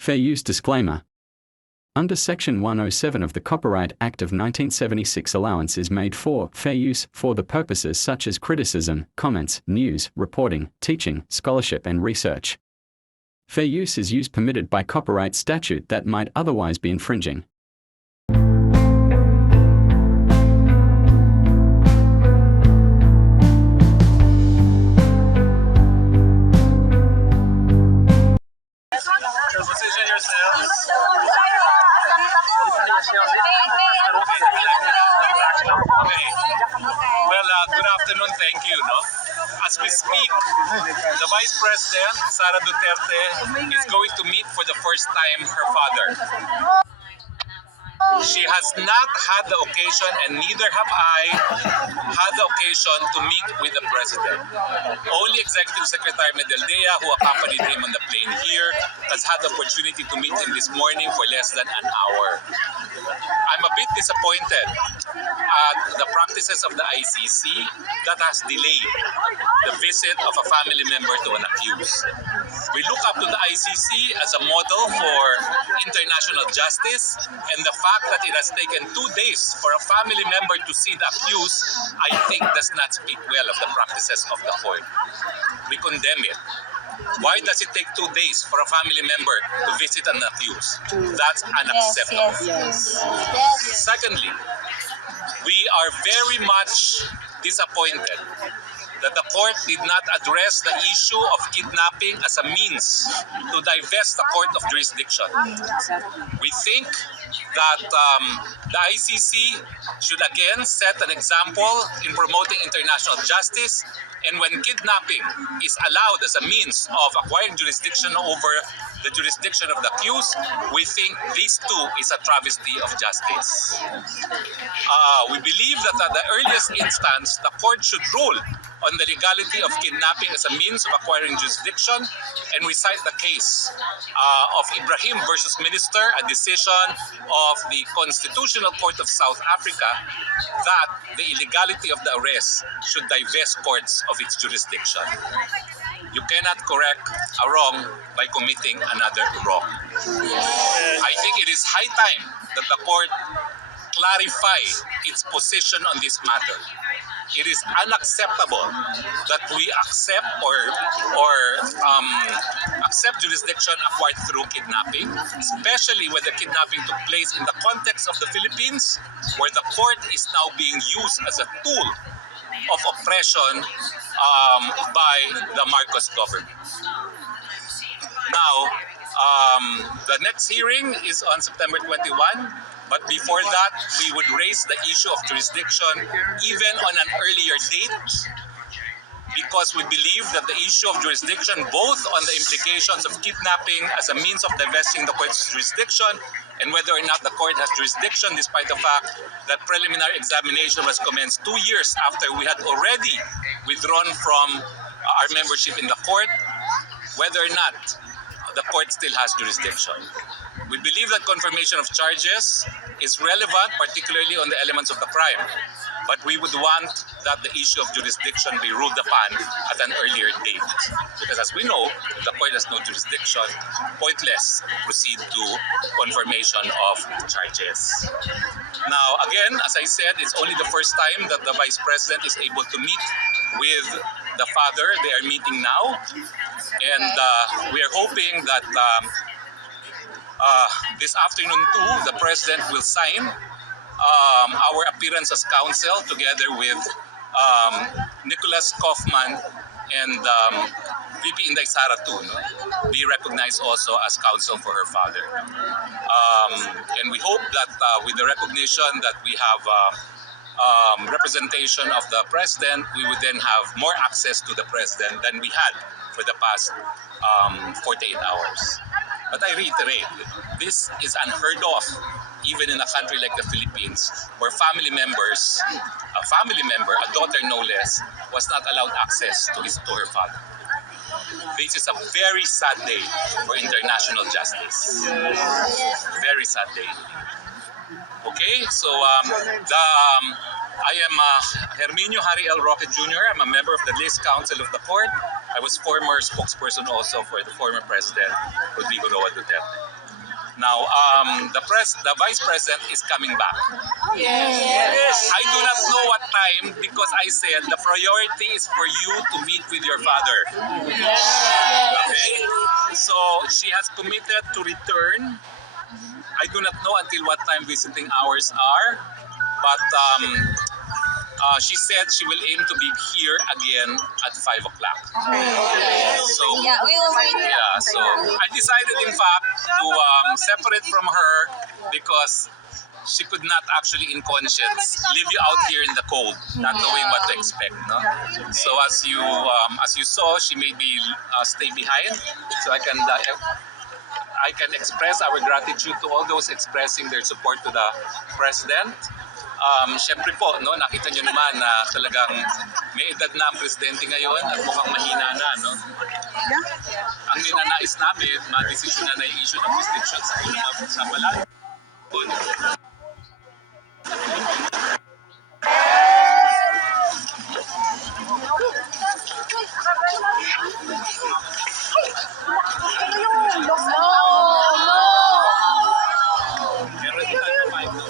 Fair use disclaimer. Under Section 107 of the Copyright Act of 1976, allowance is made for fair use for the purposes such as criticism, comments, news, reporting, teaching, scholarship and research. Fair use is use permitted by copyright statute that might otherwise be infringing. Position yourself. Okay. Well, good afternoon. Thank you. As we speak, the Vice President, Sara Duterte, is going to meet for the first time her father. She has not had the occasion, and neither have I had the occasion to meet with the President. Only Executive Secretary Medeldea, who accompanied him on the plane here, has had the opportunity to meet him this morning for less than an hour. I'm a bit disappointed at the practices of the ICC that has delayed the visit of a family member to an accused. We look up to the ICC as a model for international justice, and the fact that it has taken 2 days for a family member to see the accused, I think does not speak well of the practices of the court. We condemn it. Why does it take 2 days for a family member to visit an accused? That's unacceptable. Yes. Secondly, we are very much disappointed that the court did not address the issue of kidnapping as a means to divest the court of jurisdiction. We think that the ICC should again set an example in promoting international justice, and when kidnapping is allowed as a means of acquiring jurisdiction over the jurisdiction of the accused, we think this too is a travesty of justice. We believe that at the earliest instance, the court should rule on the legality of kidnapping as a means of acquiring jurisdiction, and we cite the case of Ibrahim versus Minister, a decision of the Constitutional Court of South Africa, that the illegality of the arrest should divest courts of its jurisdiction. You cannot correct a wrong by committing another wrong. I think it is high time that the court clarify its position on this matter. It is unacceptable that we accept accept jurisdiction acquired through kidnapping, especially when the kidnapping took place in the context of the Philippines, where the court is now being used as a tool of oppression by the Marcos government. Now, the next hearing is on September 21. But before that, we would raise the issue of jurisdiction even on an earlier date, because we believe that the issue of jurisdiction, both on the implications of kidnapping as a means of divesting the court's jurisdiction, and whether or not the court has jurisdiction, despite the fact that preliminary examination was commenced 2 years after we had already withdrawn from our membership in the court, whether or not the court still has jurisdiction. We believe that confirmation of charges is relevant, particularly on the elements of the crime. But we would want that the issue of jurisdiction be ruled upon at an earlier date. Because as we know, the court has no jurisdiction, pointless to proceed to confirmation of charges. Now, again, as I said, it's only the first time that the Vice President is able to meet with the father. They are meeting now. And we are hoping that this afternoon too, the President will sign our appearance as counsel together with Nicholas Kaufman and VP Inday Sara too, be recognized also as counsel for her father. And we hope that with the recognition that we have representation of the President, we would then have more access to the President than we had for the past 48 hours. But I reiterate, this is unheard of, even in a country like the Philippines, where family members, a family member, a daughter no less, was not allowed access to her father. This is a very sad day for international justice. Very sad day. Okay, so I am Harry Roque Jr. I'm a member of the List Council of the Court. I was former spokesperson also for the former President, Rodrigo Roa Duterte. Now, the Vice President is coming back. Yes. I do not know what time because I said the priority is for you to meet with your father. Okay? So she has committed to return. I do not know until what time visiting hours are, but she said she will aim to be here again at 5 o'clock. So, Yeah, we will wait. yeah, so I decided in fact to separate from her because she could not actually in conscience leave you out here in the cold, not knowing what to expect. No? So as you saw, she made me stay behind so I can express our gratitude to all those expressing their support to the President. Siyempre po, no, nakita nyo naman na talagang may edad na ang Presidente ngayon at mukhang mahina na. No? Ang ninanais namin, ma-decision na i-issue ng restriction sa malayo. Meron din tayo mic, no?